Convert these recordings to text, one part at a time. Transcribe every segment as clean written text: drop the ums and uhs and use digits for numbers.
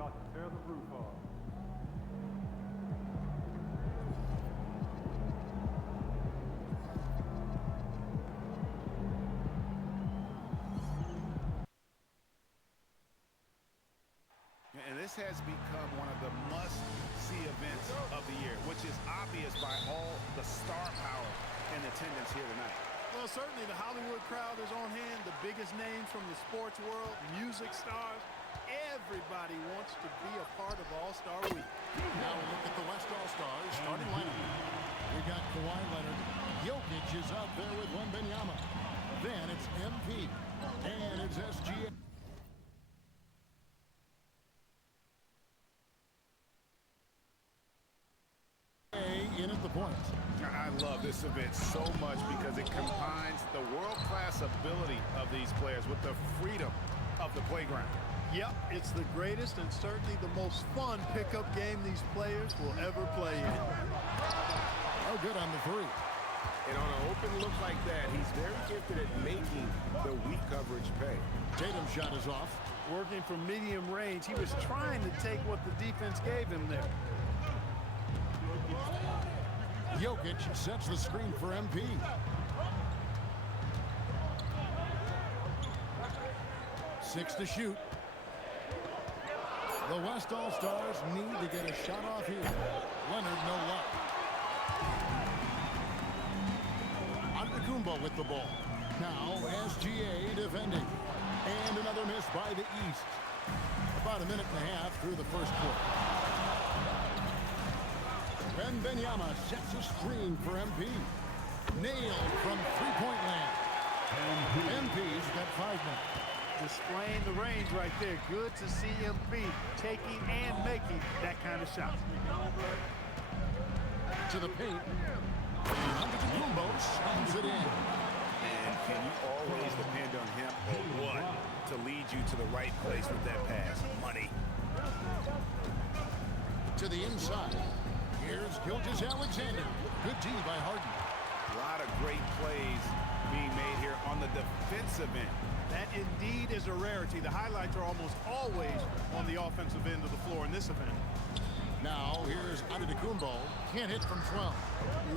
about to tear the roof off. And this has become one of the must-see events of the year, which is obvious by all the star power in attendance here tonight. Well, certainly the Hollywood crowd is on hand, the biggest names from the sports world, music stars. Everybody wants to be a part of All-Star Week. Now a look at the West All-Stars starting lineup. We got Kawhi Leonard. Jokic is out there with Wembanyama. Then it's MP. And it's SGA. In at the point. I love this event so much because it combines the world-class ability of these players with the freedom of the playground. Yep, it's the greatest and certainly the most fun pickup game these players will ever play in. Oh, good on the three. And on an open look like that, he's very gifted at making the weak coverage pay. Tatum's shot is off. Working from medium range, he was trying to take what the defense gave him there. Jokic sets the screen for MP. Six to shoot. The West All-Stars need to get a shot off here. Leonard, no luck. Antetokounmpo with the ball. Now SGA defending. And another miss by the East. About a minute and a half through the first quarter. Wembanyama sets a screen for MP. Nailed from three-point land. MP's got 5 minutes. Displaying the range right there. Good to see MP taking and making that kind of shot. To the paint. Antetokounmpo slams it in. And can you always depend on him or what to lead you to the right place with that pass? Money. To the inside. Here's Gilgeous-Alexander. Good D by Harden. A lot of great plays being made here on the defensive end. That indeed is a rarity. The highlights are almost always on the offensive end of the floor in this event. Now here's Antetokounmpo. Can't hit from 12.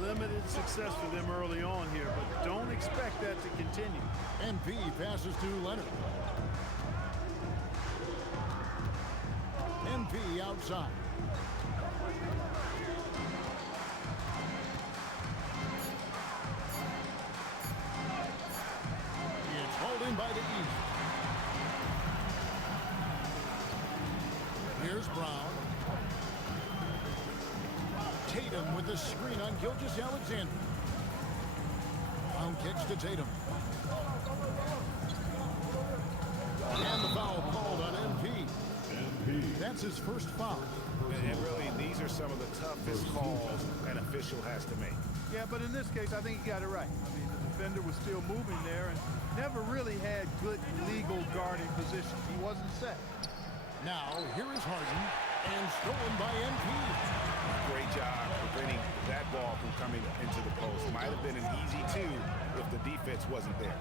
Limited success for them early on here, but don't expect that to continue. MP passes to Leonard. MP outside. It's holding by the East. Here's Brown. Tatum with the screen on Gilgeous-Alexander. Brown kicks to Tatum. And the foul called on MP. That's his first foul. And really, these are some of the toughest calls an official has to make. Yeah, but in this case, I think he got it right. I mean, the defender was still moving there and never really had good legal guarding position. He wasn't set. Now, here is Harden, and stolen by MP. Great job preventing that ball from coming into the post. Might have been an easy two if the defense wasn't there.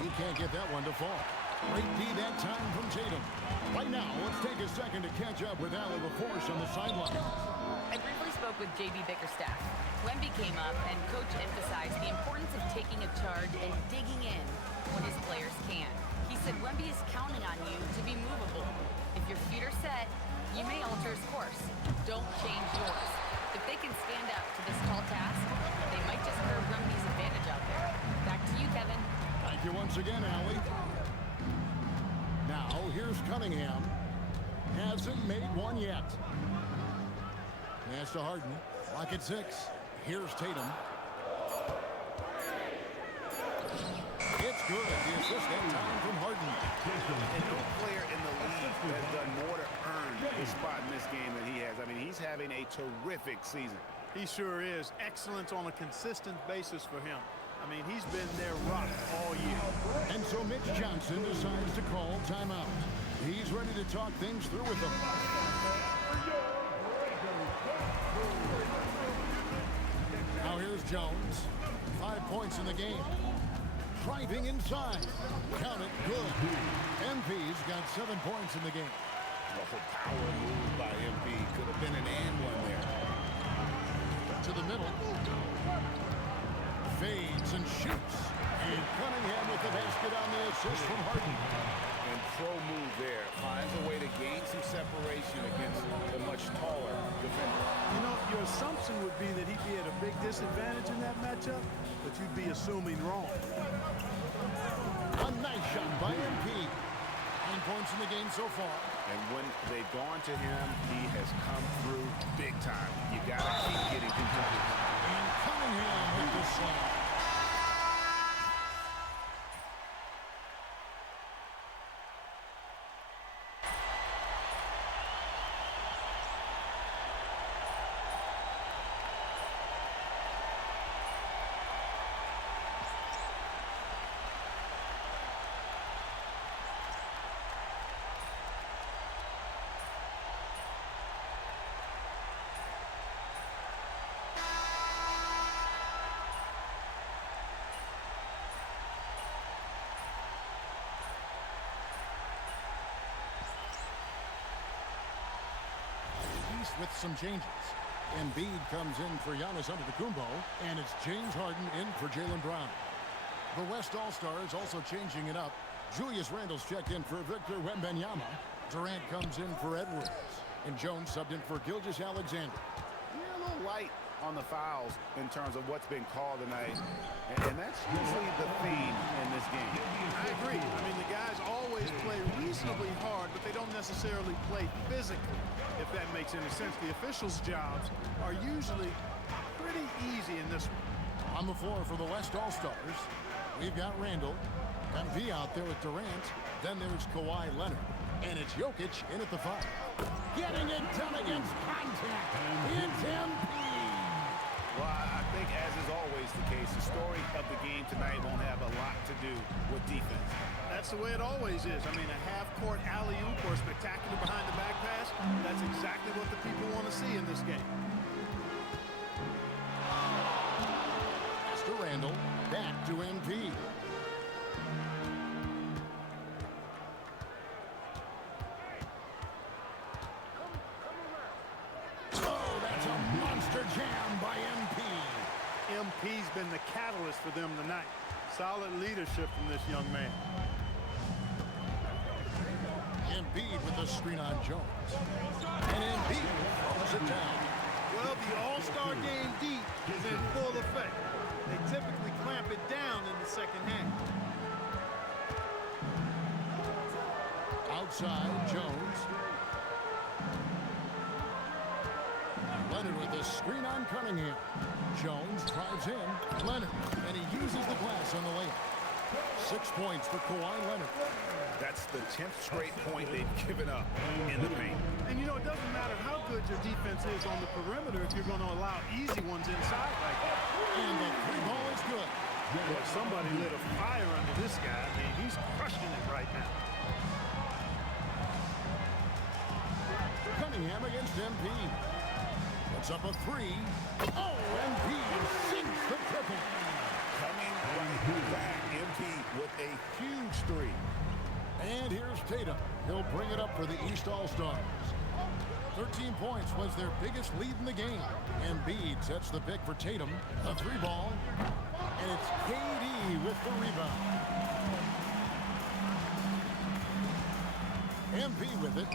He can't get that one to fall. Great D that time from Tatum. Right now, let's take a second to catch up with Allie LaForce on the sideline. I briefly spoke with J.B. Bickerstaff. Wemby came up, and Coach emphasized the importance of taking a charge and digging in when his players can. He said Wemby is counting on you to be movable. If your feet are set, you may alter his course. Don't change yours. If they can stand up to this tall task, they might just curb Wemby's advantage out there. Back to you, Kevin. Thank you once again, Allie. Now, here's Cunningham. Hasn't made one yet. Pass to Harden. Lock at 6. Here's Tatum. It's good. The assist that time from Harden. And no player in the league has done more to earn his spot in this game than he has. I mean, he's having a terrific season. He sure is. Excellence on a consistent basis for him. I mean, he's been their rock all year. And so Mitch Johnson decides to call timeout. He's ready to talk things through with them. Now here's Jones. 5 points in the game. driving inside. Count it, good. MP's got 7 points in the game. A whole power move by MP. Could have been an and one there. To the middle. Fades and shoots. And Cunningham with the basket on the assist from Harden. And pro move there. Finds a way to gain some separation against the much taller defender. You know, your assumption would be that he'd be at a big disadvantage in that matchup, but you'd be assuming wrong. A nice shot by MP. 9 points in the game so far. And when they've gone to him, he has come through big time. You got to keep getting control. And Cunningham with the slam. With some changes. Embiid comes in for Giannis Antetokounmpo, and it's James Harden in for Jaylen Brown. The West All-Stars also changing it up. Julius Randle's checked in for Victor Wembanyama. Durant comes in for Edwards, and Jones subbed in for Gilgeous-Alexander. Yeah, a little light on the fouls in terms of what's been called tonight. And that's usually the theme in this game. I agree. I mean, the guys always play reasonably hard, but they don't necessarily play physically, if that makes any sense. The officials' jobs are usually pretty easy in this one. On the floor for the West All-Stars, we've got Randle, MP out there with Durant. Then there's Kawhi Leonard, and it's Jokic in at the 5. Getting it done against contact. It's MP. Well, I think, as is always the case, the story of the game tonight won't have a lot to do with defense. That's the way it always is. I mean, a half-court alley-oop or spectacular behind-the-back pass, that's exactly what the people want to see in this game. Pass to Randle, back to MP. Oh, that's a monster jam by MP. MP's been the catalyst for them tonight. Solid leadership from this young man. Embiid with the screen on Jones. And Embiid throws it down. Well, the All-Star game deep is in full effect. They typically clamp it down in the second half. Outside, Jones. Leonard with the screen on Cunningham. Jones drives in. Leonard, and he uses the glass on the layup. 6 points for Kawhi Leonard. That's the 10th straight point they've given up in the paint. And, you know, it doesn't matter how good your defense is on the perimeter if you're going to allow easy ones inside like that. And the 3 ball is good. Well, somebody lit a fire under this guy. I mean, he's crushing it right now. Cunningham against MP. Puts up a 3. Oh, MP sinks the triple. Coming right back, MP with a huge 3. And here's Tatum. He'll bring it up for the East All-Stars. 13 points was their biggest lead in the game. Embiid sets the pick for Tatum. A 3 ball. And it's KD with the rebound. MP with it.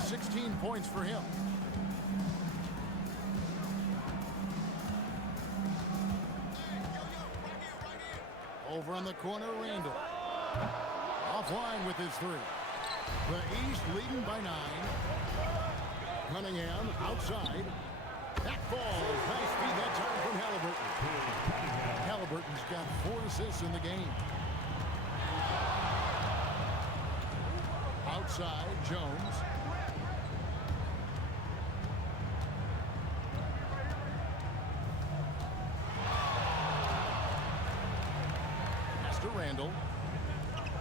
16 points for him. Over on the corner, Randle. Offline with his 3. The East leading by 9. Cunningham outside. That falls. Nice feed that time from Halliburton. Halliburton's got 4 assists in the game. Outside, Jones. Pass to Randle.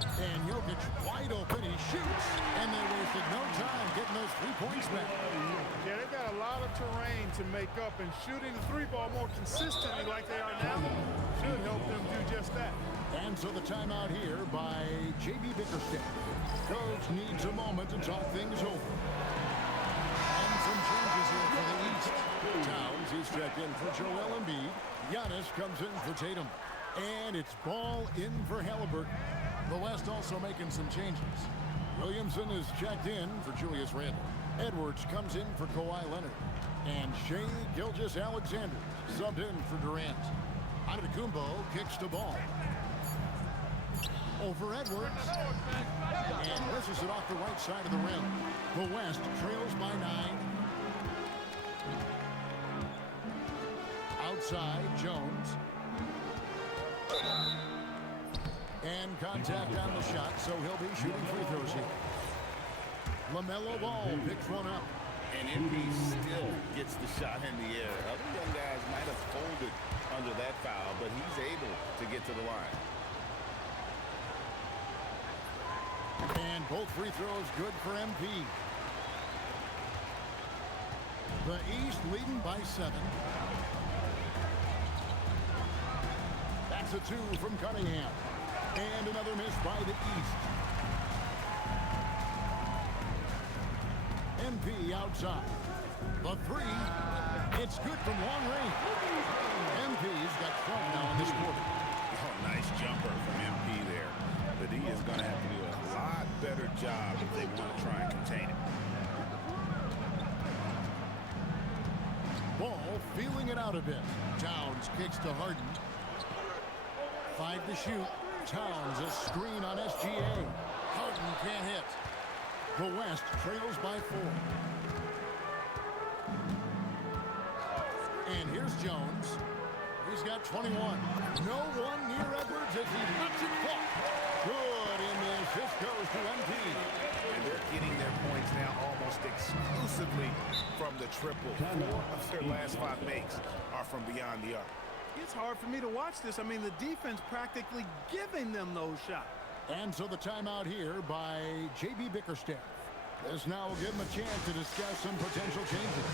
And Jokic wide open. He shoots. And they wasted no time getting those 3 points back. Yeah, they've got a lot of terrain to make up, and shooting the 3 ball more consistently like they are now should help them do just that. And so the timeout here by J.B. Bickerstaff. Coach needs a moment to talk things over. And some changes here for the East. Towns, he's checked in for Joel Embiid. Giannis comes in for Tatum. And it's ball in for Halliburton. The West also making some changes. Williamson is checked in for Julius Randle. Edwards comes in for Kawhi Leonard. And Shai Gilgeous-Alexander subbed in for Durant. Antetokounmpo kicks the ball. Over Edwards. And misses it off the right side of the rim. The West trails by 9. Outside, Jones. And contact on the shot, so he'll be shooting free throws here. LaMelo Ball picks one up. And Embiid still gets the shot in the air. Other young guys might have folded under that foul, but he's able to get to the line. And both free throws good for MP. The East leading by 7. That's a 2 from Cunningham. And another miss by the East. MP outside. The 3. It's good from long range. MP's got 12 now in this quarter. Oh, nice jumper from MP there. But he is going to have to do a lot better job if they want to try and contain it. Ball feeling it out a bit. Towns kicks to Harden. 5 to shoot. Towns a screen on SGA. Harden can't hit. The West trails by 4. And here's Jones. He's got 21. No one near Edwards as he lets it fall. Good in the assist goes to MP. And they're getting their points now almost exclusively from the triple. 4 of their last 5 makes are from beyond the arc. It's hard for me to watch this. I mean, the defense practically giving them those shots. And so the timeout here by J.B. Bickerstaff. This now will give him a chance to discuss some potential changes.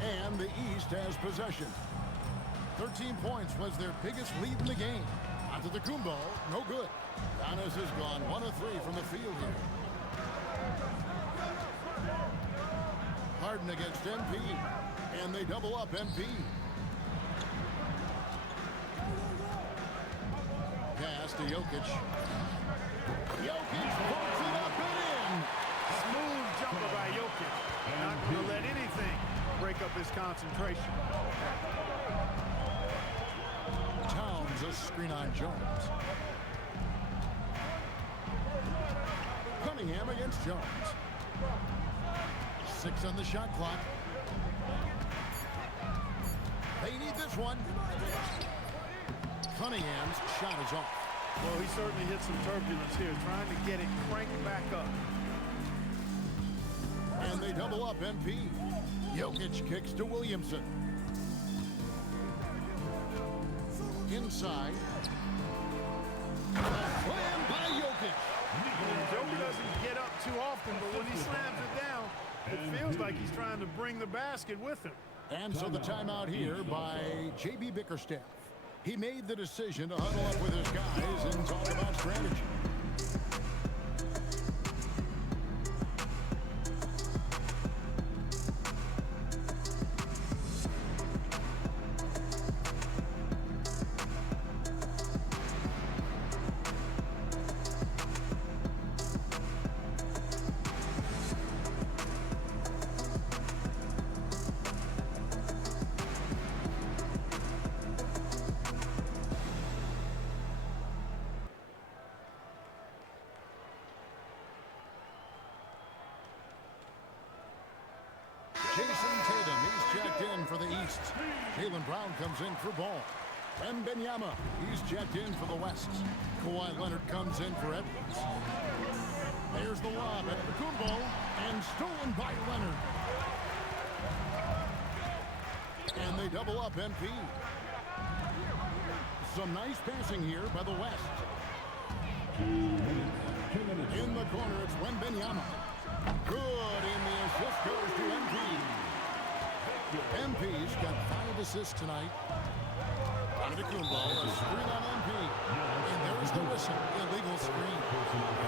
And the East has possession. 13 points was their biggest lead in the game. Antetokounmpo, no good. Giannis has gone 1 of 3 from the field here. Harden against MP. And they double up MP. Pass to Jokic. Jokic pulls it up and in. Smooth jumper by Jokic. Not going to let anything break up his concentration. Towns a screen on Jones. Cunningham against Jones. 6 on the shot clock. They need this one. Cunningham's shot is off. Well, he certainly hit some turbulence here, trying to get it cranked back up. And they double up MP. Jokic kicks to Williamson. Inside. A slam by Jokic. Joker doesn't get up too often, but when he slams it down, it feels like he's trying to bring the basket with him. And so the timeout here by J.B. Bickerstaff. He made the decision to huddle up with his guys and talk about strategy. Jason Tatum, he's checked in for the East. Jaylen Brown comes in for Ball. Wembanyama, he's checked in for the West. Kawhi Leonard comes in for Edwards. There's the lob at Antetokounmpo, and stolen by Leonard. And they double up MP. Some nice passing here by the West. In the corner, it's Wembanyama. Good, and the assist goes to MP. MP's got 5 assists tonight. Antetokounmpo, a screen on MP. And there's the whistle, illegal screen.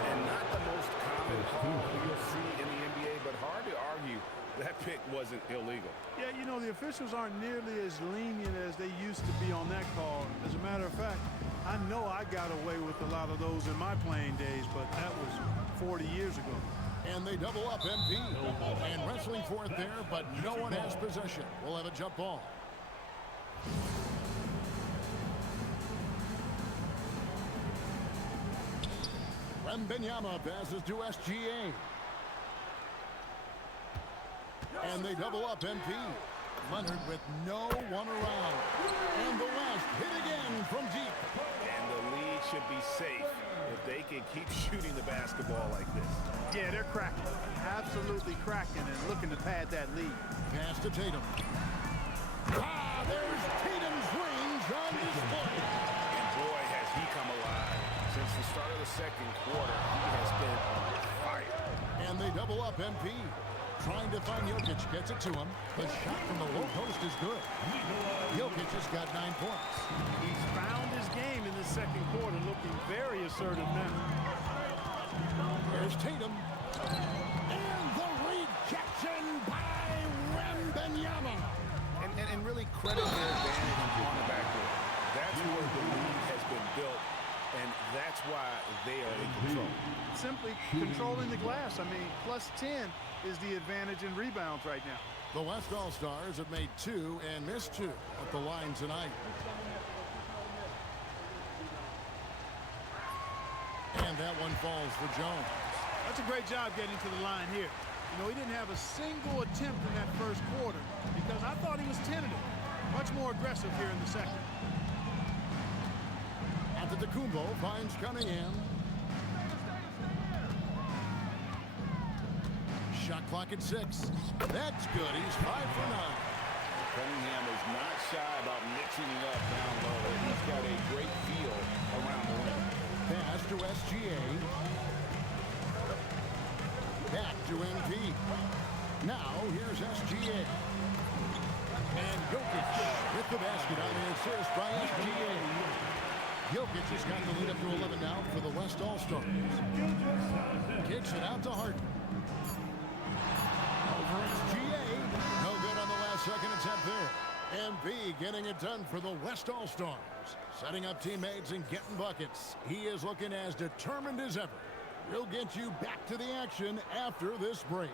And not the most common call you'll see in the NBA, but hard to argue that pick wasn't illegal. Yeah, you know, the officials aren't nearly as lenient as they used to be on that call. As a matter of fact, I know I got away with a lot of those in my playing days, but that was 40 years ago. And they double up MP. And wrestling for it there, but no one has possession. We'll have a jump ball. Wembanyama passes to SGA. And they double up MP. Leonard with no one around. And the West hit again from deep. And the lead should be safe if they can keep shooting the basketball like this. Yeah, they're cracking. Absolutely cracking and looking to pad that lead. Pass to Tatum. There's Tatum's range on display. And boy, has he come alive. Since the start of the second quarter, he has been on fire. And they double up MP. Trying to find Jokic, gets it to him. The shot from the low post is good. Jokic has got 9 points. He's found his game in the second quarter, looking very assertive now. There's Tatum. And the rejection by Wembanyama. And really credit their advantage on the backcourt. That's where the lead has been built, and that's why they are in control. Simply controlling the glass. I mean, plus 10 is the advantage in rebounds right now. The West All-Stars have made 2 and missed 2 at the line tonight. And that one falls for Jones. That's a great job getting to the line here. You know, he didn't have a single attempt in that first quarter because I thought he was tentative. Much more aggressive here in the second. Antetokounmpo finds Cunningham. Shot clock at 6. That's good. He's 5 for 9. Cunningham is not shy about mixing it up down low. He's got a great feel around the rim. Pass to SGA. Back to MP. Now here's SGA. And Jokic with the basket on the assist by SGA. Jokic has got the lead up to 11 now for the West All-Stars. Kicks it out to Harden. Over SGA. No good on the last second attempt there. MB getting it done for the West All-Stars. Setting up teammates and getting buckets. He is looking as determined as ever. We'll get you back to the action after this break.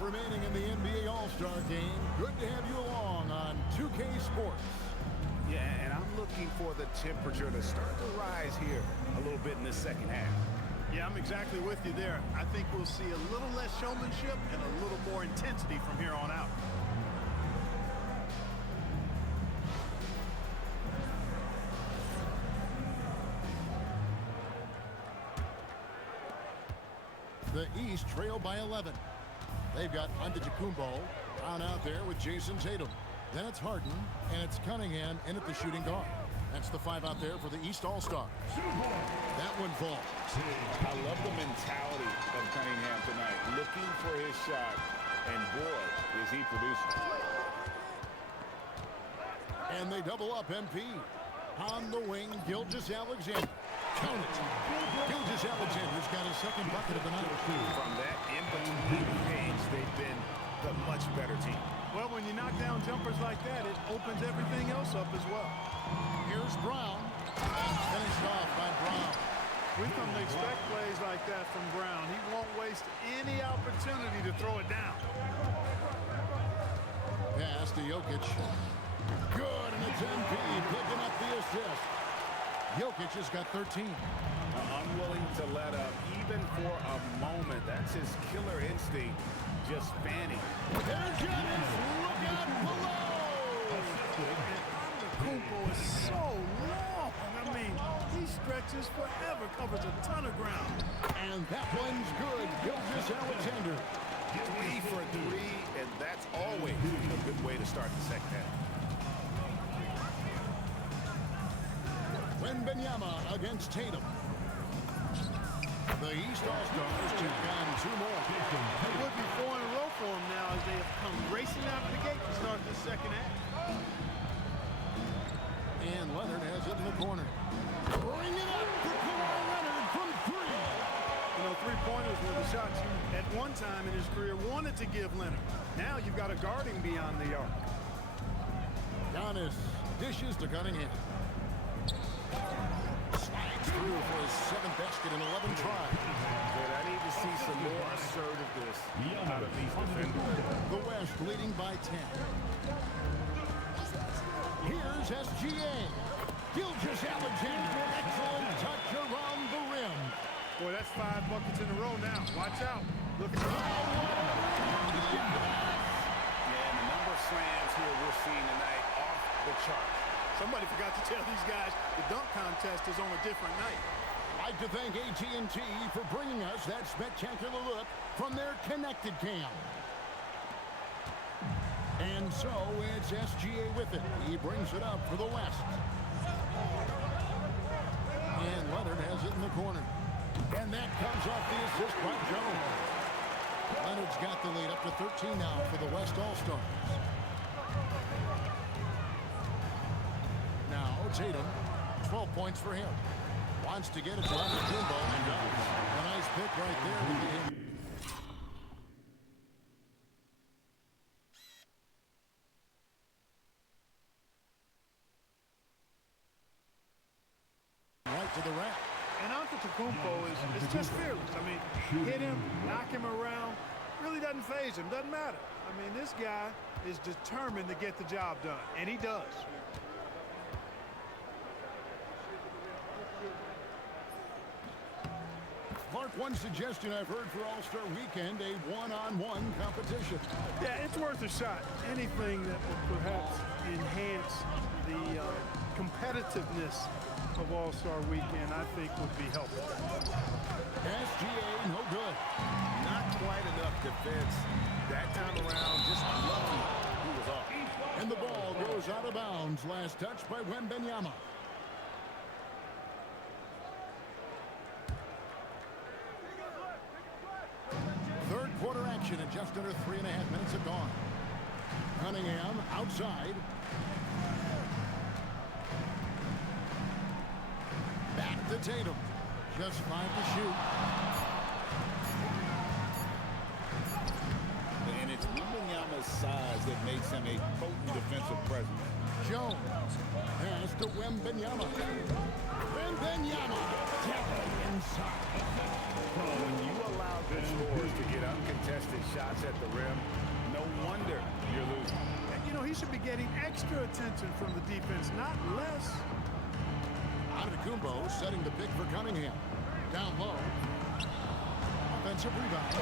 Remaining in the NBA All-Star game. Good to have you along on 2K Sports. Yeah, and I'm looking for the temperature to start to rise here a little bit in the second half. Yeah, I'm exactly with you there. I think we'll see a little less showmanship and a little more intensity from here on out. The East trail by 11. They've got Antetokounmpo down out there with Jason Tatum. Then it's Harden, and it's Cunningham in at the shooting guard. That's the 5 out there for the East All-Stars. That one falls. I love the mentality of Cunningham tonight, looking for his shot, and boy, is he producing. And they double up MP. On the wing, Gilgeous-Alexander. Count it. Gilgeous-Alexander's got his second bucket of the night. From that in-between page, they've been the much better team. Well, when you knock down jumpers like that, it opens everything else up as well. Here's Brown. Finished off by Brown. We've come to expect plays like that from Brown. He won't waste any opportunity to throw it down. Pass to Jokic. Good, and it's Embiid picking up the assist. Jokic has got 13. Unwilling to let up, even for a moment. That's his killer instinct, just fanning. There's Giannis. Look out below. Antetokounmpo is so long. I mean, he stretches forever, covers a ton of ground. And that one's good. Gilgeous Alexander. 3 for 3, and that's always a good way to start the second half. Wembanyama against Tatum. The East All-Stars took on 2 more. It would be 4 in a row for him now as they have come racing out of the gate to start this second half. And Leonard has it in the corner. Bring it up for Kawhi Leonard from 3. You know, three-pointers were the shots you, at one time in his career, wanted to give Leonard. Now you've got to guard him beyond the arc. Giannis dishes to Cunningham. Slides through for his 7th basket in 11 tries. But I need to see some more assertiveness out of these defenders. The West leading by 10. Here's SGA. Gilgeous Alexander, excellent touch around the rim. Boy, that's 5 buckets in a row now. Watch out. Look at the... Yeah, and the number of slams here we're seeing tonight off the chart. Somebody forgot to tell these guys the dunk contest is on a different night. I'd like to thank AT&T for bringing us that spectacular look from their Connected Cam. And so it's SGA with it. He brings it up for the West. And Leonard has it in the corner. And that comes off the assist by Jones. Leonard's got the lead up to 13 now for the West All-Stars. Now Tatum, 12 points for him. Wants to get it to Antetokounmpo and does. A nice pick right there with him. Right to the rack. And Antetokounmpo is just fearless. I mean, hit him, knock him around, really doesn't faze him, doesn't matter. I mean, this guy is determined to get the job done, and he does. Mark, one suggestion I've heard for All-Star Weekend, a one-on-one competition. Yeah, it's worth a shot. Anything that would perhaps enhance the competitiveness of All-Star Weekend, I think would be helpful. SGA, no good. Not quite enough defense. That time around, just lucky he was off. And the ball goes out of bounds. Last touch by Wembanyama. Third quarter action and just under 3.5 minutes have gone. Cunningham outside. Back to Tatum. Just 5 to shoot. And it's Wembanyama's size that makes him a potent defensive presence. Jones pass to Wembanyama. Wembanyama tackling inside. When you allow good scorers to get uncontested shots at the rim, no wonder you're losing. And, you know, he should be getting extra attention from the defense, not less. Antetokounmpo setting the pick for Cunningham. Down low. Offensive rebound.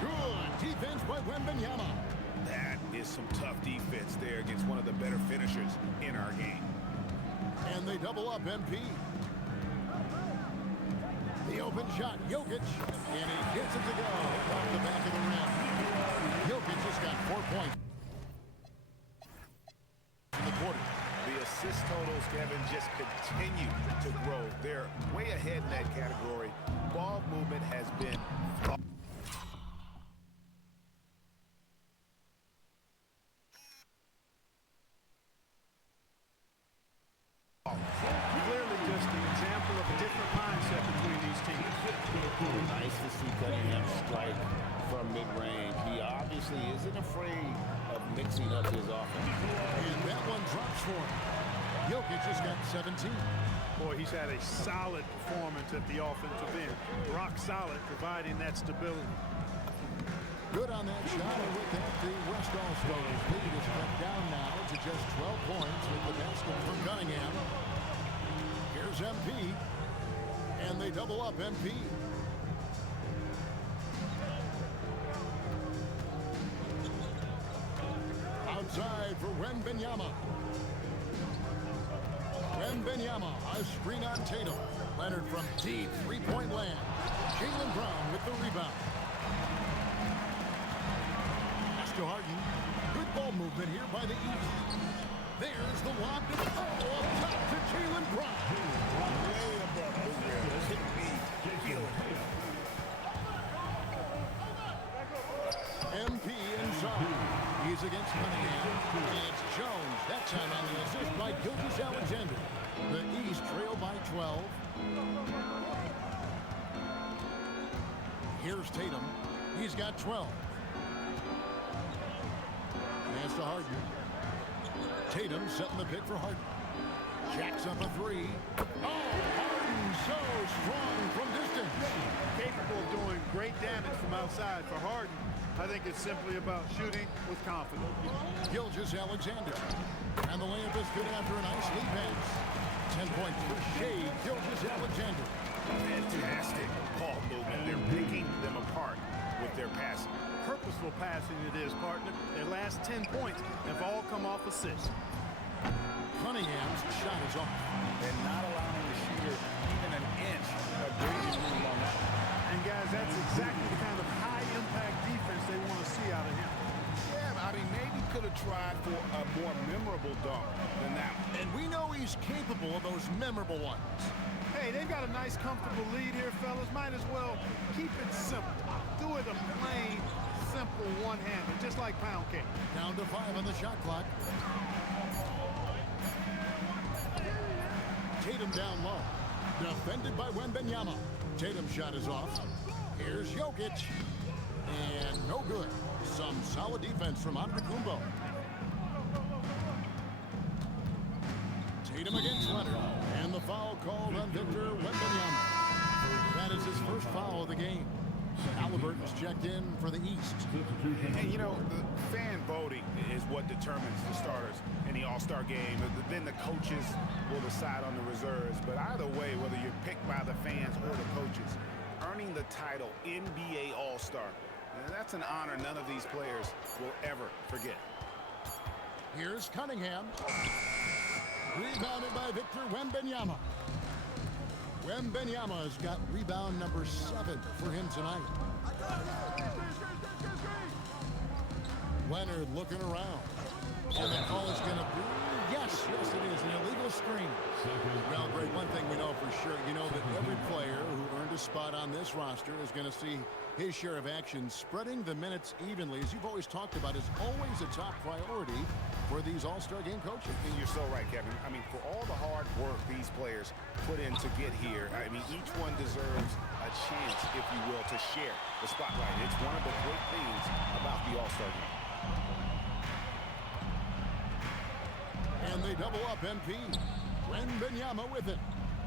Good defense by Wembanyama. That is some tough defense there against one of the better finishers in our game. And they double up MP. The open shot, Jokic. And he gets it to go off the back of the rim. Jokic just got 4 points in the quarter. The assist totals, Kevin, just continue to grow. They're way ahead in that category. Ball movement has been... Clearly just an example of a different mindset between these teams. Nice to see Cunningham strike from mid-range. He obviously isn't afraid of mixing up his offense. And that one drops for him. Jokic has got 17. Boy, he's had a solid performance at the offensive end. Rock solid, providing that stability. Good on that shot, and with that, the West All-Stars lead is cut down now to just 12 points with the basket from Cunningham. Here's MP, and they double up MP. Outside for Wembanyama. Wembanyama, a screen on Tatum. Leonard from deep three-point land. Jaylen Brown with the rebound. Pass to Harden. Good ball movement here by the East. There's the lob to up top to Jaylen Brown. Way above the rim. Couldn't be feeling it. MP inside. He's against Cunningham. And it's Jones. That time on the assist by Gilgeous-Alexander. The East trail by 12. Here's Tatum. He's got 12. Pass to Harden. Tatum setting the pick for Harden. Jacks up a three. Oh, Harden so strong from distance. Capable of doing great damage from outside. For Harden, I think it's simply about shooting with confidence. Gilgeous-Alexander. And the layup is good after a nice lead pass. 10 points for Shea Gilgeous-Alexander. Fantastic ball movement. They're picking them apart with their passing. Purposeful passing it is, partner. Their last 10 points have all come off assists. Cunningham's shot is off. And not allowing the shooter even an inch of breathing room on that. And guys, that's exactly the kind of high-impact defense they want to see out of him. Yeah, I mean, maybe could have tried for a more memorable dunk than that. And we know he's capable of those memorable ones. Hey, they've got a nice, comfortable lead here, fellas. Might as well keep it simple. Do it a plain, simple one-hander, just like pound cake. Down to 5 on the shot clock. Tatum down low. Defended by Wembanyama. Tatum's shot is off. Here's Jokic. And no good. Some solid defense from Antetokounmpo. Tatum against Leonard. And the foul called on Victor Wembanyama. That is his first foul of the game. Halliburton's checked in for the East. And, you know, the fan voting is what determines the starters in the All-Star game. Then the coaches will decide on the reserves. But either way, whether you're picked by the fans or the coaches, earning the title NBA All-Star, that's an honor none of these players will ever forget. Here's Cunningham. Rebounded by Victor Wembanyama. Wembanyama's got rebound number 7 for him tonight. Leonard looking around. And the call is going to be, yes, it is, an illegal screen. Well, Greg, one thing we know for sure, you know that every player who earned a spot on this roster is going to see his share of action. Spreading the minutes evenly, as you've always talked about, is always a top priority for these All-Star game coaches. And you're so right, Kevin. I mean, for all the hard work these players put in to get here, I mean, each one deserves a chance, if you will, to share the spotlight. It's one of the great things about the All-Star game. And they double up MP. Wembanyama with it.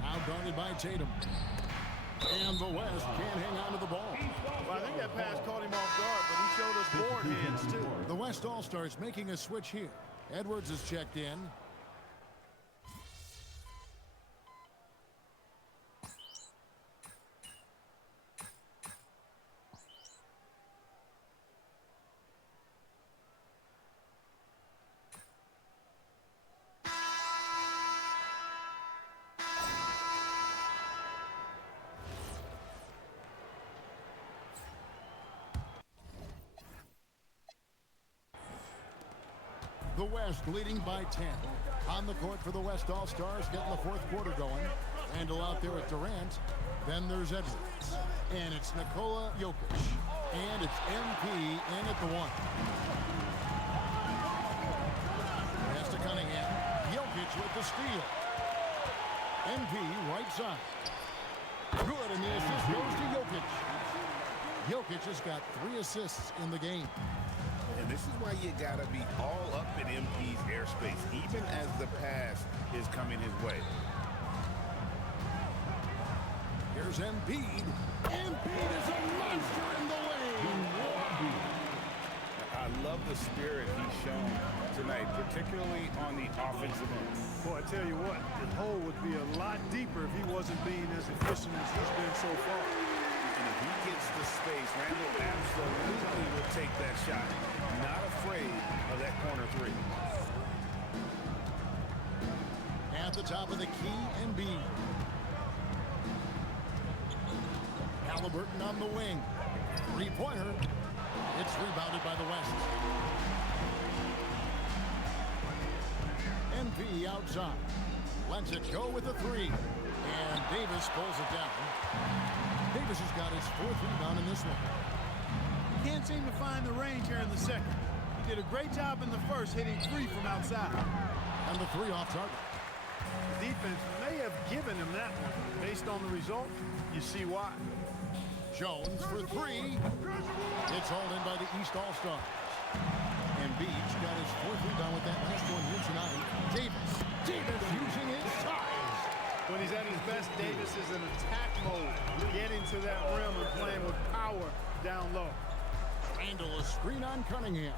Out guarded by Tatum. And the West can't hang on to the ball. Well, I think that pass caught him off guard, but he showed us board hands, too. The West All-Stars making a switch here. Edwards is checked in. The West leading by 10. On the court for the West All-Stars, getting the fourth quarter going. Handle out there at Durant. Then there's Edwards. And it's Nikola Jokic. And it's MP in at the 1. Pass to Cunningham. Jokic with the steal. MP right side. Good, and the assist goes to Jokic. Jokic has got 3 assists in the game. And this is why you got to be all up in MP's airspace, even as the pass is coming his way. Here's Embiid. Embiid is a monster in the lane. I love the spirit he's shown tonight, particularly on the offensive end. Boy, I tell you what, the hole would be a lot deeper if he wasn't being as efficient as he's been so far. And if he gets the space, Randall absolutely will take that shot. Not afraid of that corner three. At the top of the key, Embiid. Halliburton on the wing. Three-pointer. It's rebounded by the West. MP outside. Lets it go with the three. And Davis pulls it down. Davis has got his fourth rebound in this one. Can't seem to find the range here in the second. He did a great job in the first, hitting three from outside. And the three off target. The defense may have given him that one. Based on the result, you see why. Jones for three. It's hauled in by the East All-Stars. Embiid's got his fourth rebound with that last one here tonight. Davis using his size. When he's at his best, Davis is in attack mode, getting to that rim and playing with power down low. Randall a screen on Cunningham.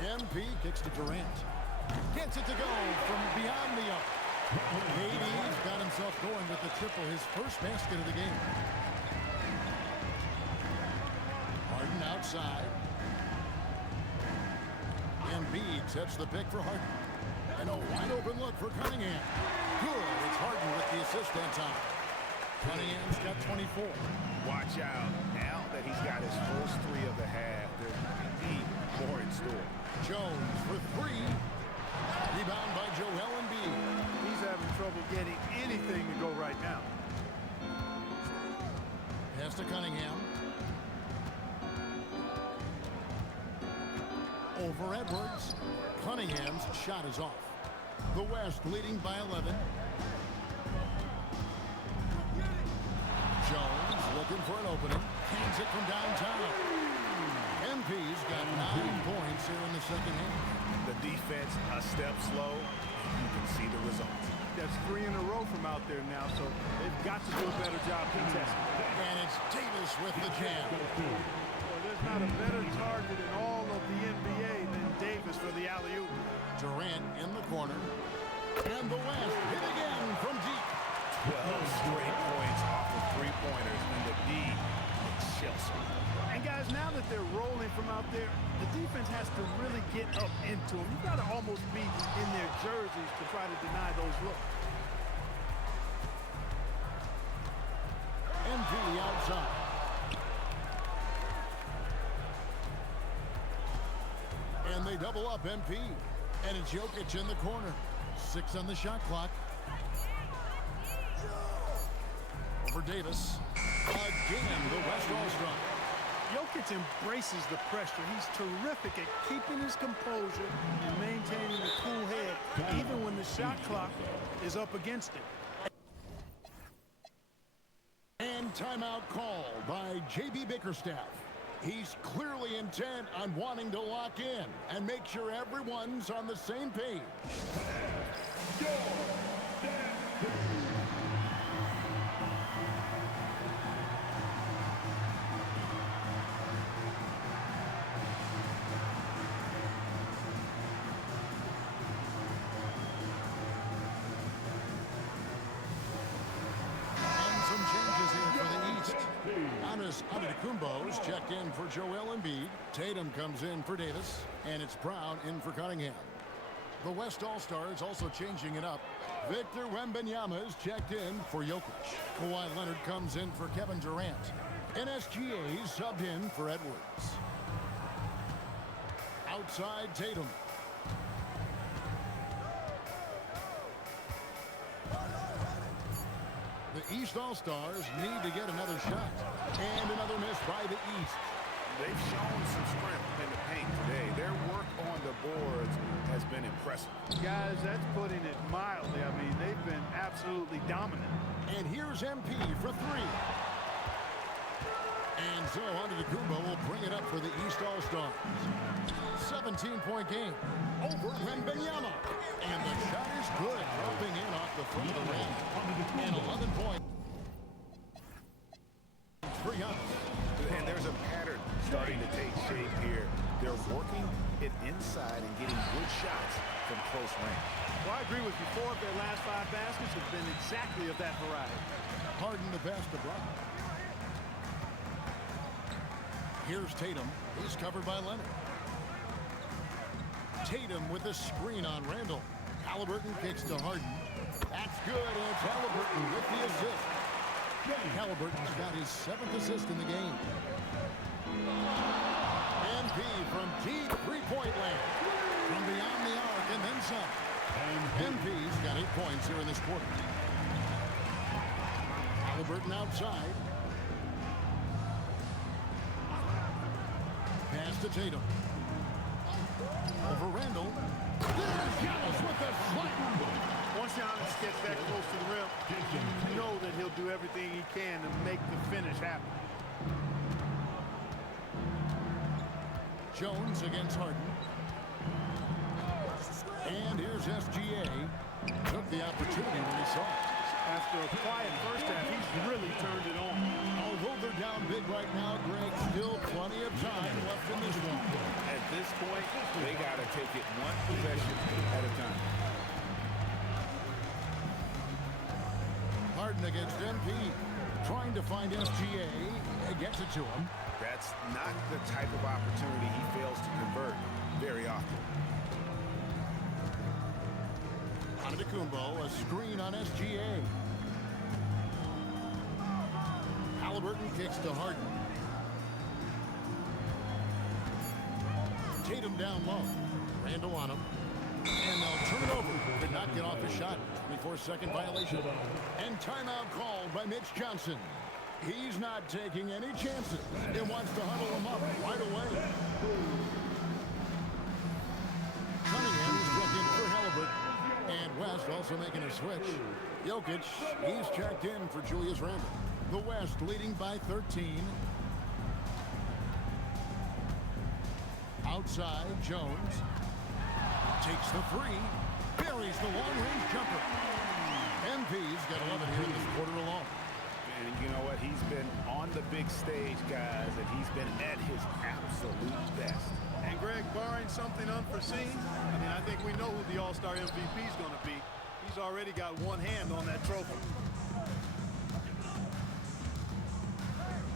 MP kicks to Durant. Gets it to go from beyond the arc. KD's got himself going with the triple, his first basket of the game. Harden outside. Embiid sets the pick for Harden. And a wide open look for Cunningham. Good. It's Harden with the assist that time. Cunningham's got 24. Watch out. Now that he's got his first three of the half, there's indeed more in store. Jones for three. Rebound by Joel Embiid. He's having trouble getting anything to go right now. Pass to Cunningham. Over Edwards. Cunningham's shot is off. The West leading by 11. Jones looking for an opening. Hands it from downtown. MP's got 9 points here in the second half. The defense a step slow. You can see the result. That's 3 in a row from out there now, so they've got to do a better job contesting. And it's Davis with the jam. Well, there's not a better target in all of the NBA than Davis for the alley-oop. Durant in the corner. And the West hit again from deep. 12 straight points off of three-pointers, and the D looks Chelsea. And guys, now that they're rolling from out there, the defense has to really get up into them. You've got to almost be in their jerseys to try to deny those looks. MV outside. And they double up MP. And it's Jokic in the corner. 6 on the shot clock. Over Davis. Again, the West All-Star. Jokic embraces the pressure. He's terrific at keeping his composure and maintaining a cool head, even when the shot clock is up against him. And timeout called by J.B. Bickerstaff. He's clearly intent on wanting to lock in and make sure everyone's on the same page. Antetokounmpo's checked in for Joel Embiid. Tatum comes in for Davis. And it's Brown in for Cunningham. The West All-Stars also changing it up. Victor Wembanyama is checked in for Jokic. Kawhi Leonard comes in for Kevin Durant. And SGA subbed in for Edwards. Outside Tatum. The East All-Stars need to get another shot. And another miss by the East. They've shown some strength in the paint today. Their work on the boards has been impressive. Guys, that's putting it mildly. I mean, they've been absolutely dominant. And here's MP for 3. And so Antetokounmpo will bring it up for the East All-Stars. 17-point game over Wembanyama. And the shot is good, dropping in off the front of the rim. And 11 points for Giannis. And there's a pattern starting to take shape here. They're working it inside and getting good shots from close range. Well, I agree with you. 4 of their last 5 baskets have been exactly of that variety. Harden the pass to Brown. Here's Tatum. He's covered by Leonard. Tatum with a screen on Randall. Halliburton kicks to Harden. That's good, and it's Halliburton with the assist. Halliburton's got his 7th assist in the game. MP from deep three-point land. From beyond the arc and then some. MP's got 8 points here in this quarter. Halliburton outside. Pass to Tatum. Over Randall. There's Giannis with the slight. Once Giannis gets that close to the rim, you know that he'll do everything he can to make the finish happen. Jones against Harden. And here's SGA. Took the opportunity when he saw it. After a quiet first half, he's really turned it on. Although they're down big right now, Greg, still plenty of time left in this one. At this point, they got to take it one possession at a time. Harden against MP. Trying to find SGA. Gets it to him. That's not the type of opportunity he fails to convert very often. Antetokounmpo, a screen on SGA. Halliburton kicks to Harden. Tatum down low. Randall on him. And they'll turn it over. Did not get off the shot. 24-second violation. And timeout called by Mitch Johnson. He's not taking any chances. He wants to huddle him up right away. Cunningham is checked in for Halliburton. And West also making a switch. Jokic, he's checked in for Julius Randle. The West leading by 13. Outside, Jones takes the 3. Buries the long-range jumper. MP's got 11 here in this quarter alone. And you know what? He's been on the big stage, guys, and he's been at his absolute best. And Greg, barring something unforeseen, I think we know who the All-Star MVP is going to be. He's already got one hand on that trophy.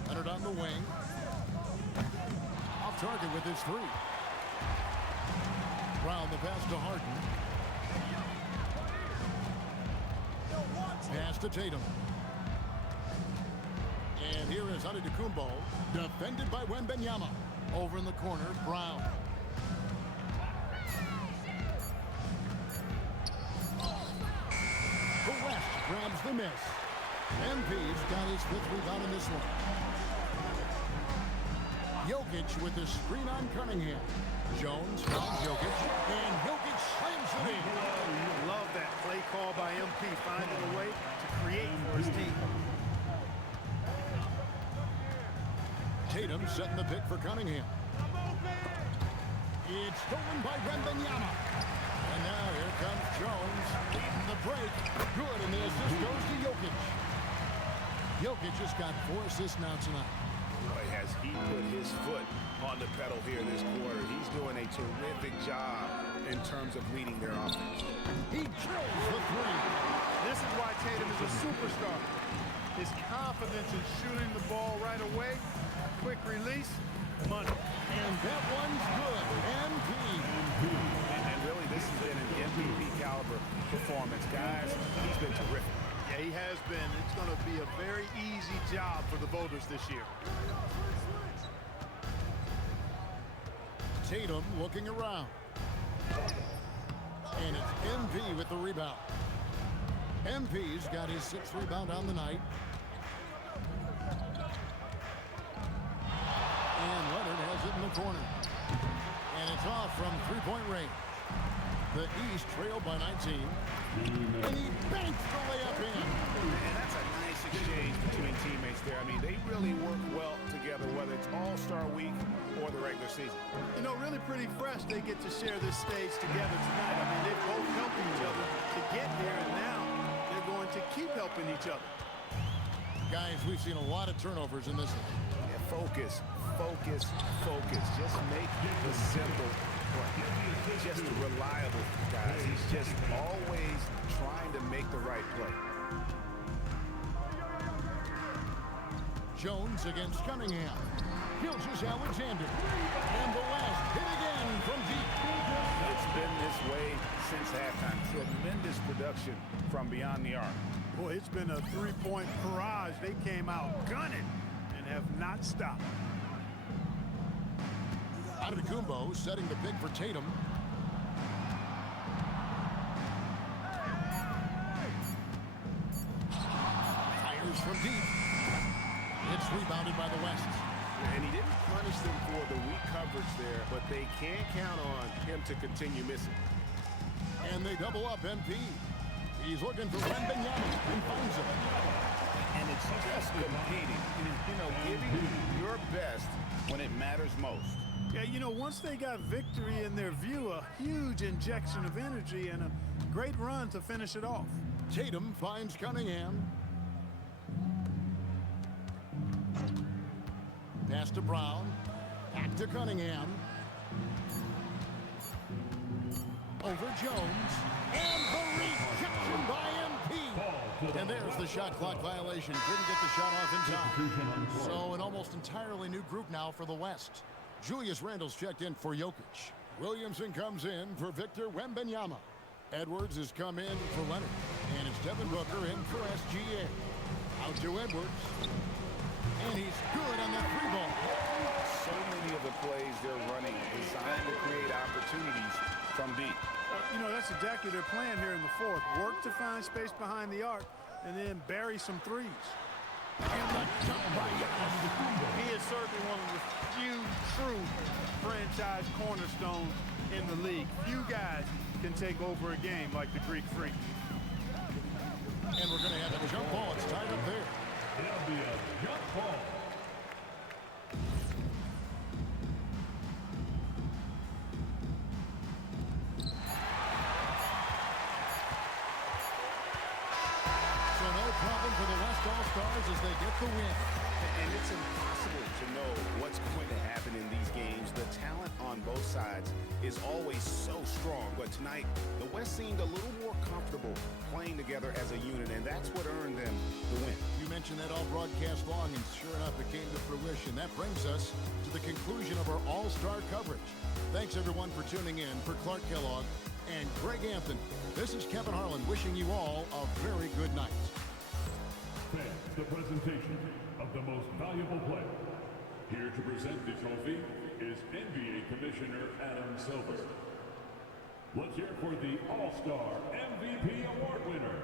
Leonard on the wing. Off target with his 3. Brown the pass to Harden. Pass to Tatum. And here is Antetokounmpo, defended by Wembanyama. Over in the corner, Brown. The West grabs the miss. MP's got his 5th rebound in this one. Jokic with the screen on Cunningham. Jones finds Jokic, and Jokic slams it in. Love that play call by MP, finding a way to create for his team. Tatum setting the pick for Cunningham. It's stolen by Wembanyama. And now here comes Jones. Leading the break. Good, and the assist goes to Jokic. Jokic just got 4 assists now tonight. Boy, has he put his foot on the pedal here this quarter. He's doing a terrific job in terms of leading their offense. He drills the 3. This is why Tatum is a superstar. His confidence in shooting the ball right away, quick release, money. And that one's good. MP. And really, this has been an MVP caliber performance, guys. He's been terrific. Yeah, he has been. It's going to be a very easy job for the voters this year. Tatum looking around. And it's MP with the rebound. MP's got his 6th rebound on the night. And Leonard has it in the corner. And it's off from 3-point range. The East trailed by 19. And he banks the layup in. And that's a nice exchange between teammates there. They really work well together. regular season. You know, really pretty fresh they get to share this stage together tonight. I mean, they've both helped each other to get here, and now they're going to keep helping each other. Guys, we've seen a lot of turnovers in this one. Yeah, focus, focus, focus. Just make the simple play. Just reliable, guys. He's just always trying to make the right play. Jones against Cunningham. Hilges Alexander. And the West hit again from deep. It's been this way since halftime. Tremendous production from beyond the arc. Boy, it's been a three-point barrage. They came out gunning and have not stopped. Antetokounmpo setting the pick for Tatum. Fires from deep. It's rebounded by the West. And he didn't punish them for the weak coverage there, but they can't count on him to continue missing. And they double up MP. He's looking for Wembanyama and finds him. And it's just competing. You know, giving your best when it matters most. Yeah, you know, once they got victory in their view, a huge injection of energy and a great run to finish it off. Tatum finds Cunningham. Pass to Brown. Back to Cunningham. Over Jones. And the rejection by MP. And there's the shot clock violation. Couldn't get the shot off in time. So an almost entirely new group now for the West. Julius Randle's checked in for Jokic. Williamson comes in for Victor Wembanyama. Edwards has come in for Leonard. And it's Devin Booker in for SGA. Out to Edwards. And he's good on that three ball. So many of the plays they're running designed to create opportunities from deep. You know, that's exactly their plan here in the fourth. Work to find space behind the arc and then bury some threes. And the jump by Giannis. He is certainly one of the few true franchise cornerstones in the league. Few guys can take over a game like the Greek Freak. And we're going to have a jump ball. It's tied up there. It'll be a jump ball. So no problem for the West All-Stars as they get the win. And it's impossible to know what's going to happen in these games. The talent on both sides is always so strong. But tonight, the West seemed a little more comfortable playing together as a unit, and that's what earned them the win. You mentioned that all broadcast long, and sure enough, it came to fruition. That brings us to the conclusion of our All-Star coverage. Thanks, everyone, for tuning in. For Clark Kellogg and Greg Anthony, this is Kevin Harlan wishing you all a very good night. Fans, the presentation of the most valuable player. Here to present the trophy is NBA Commissioner Adam Silver. Let's hear for the All-Star MVP Award winner,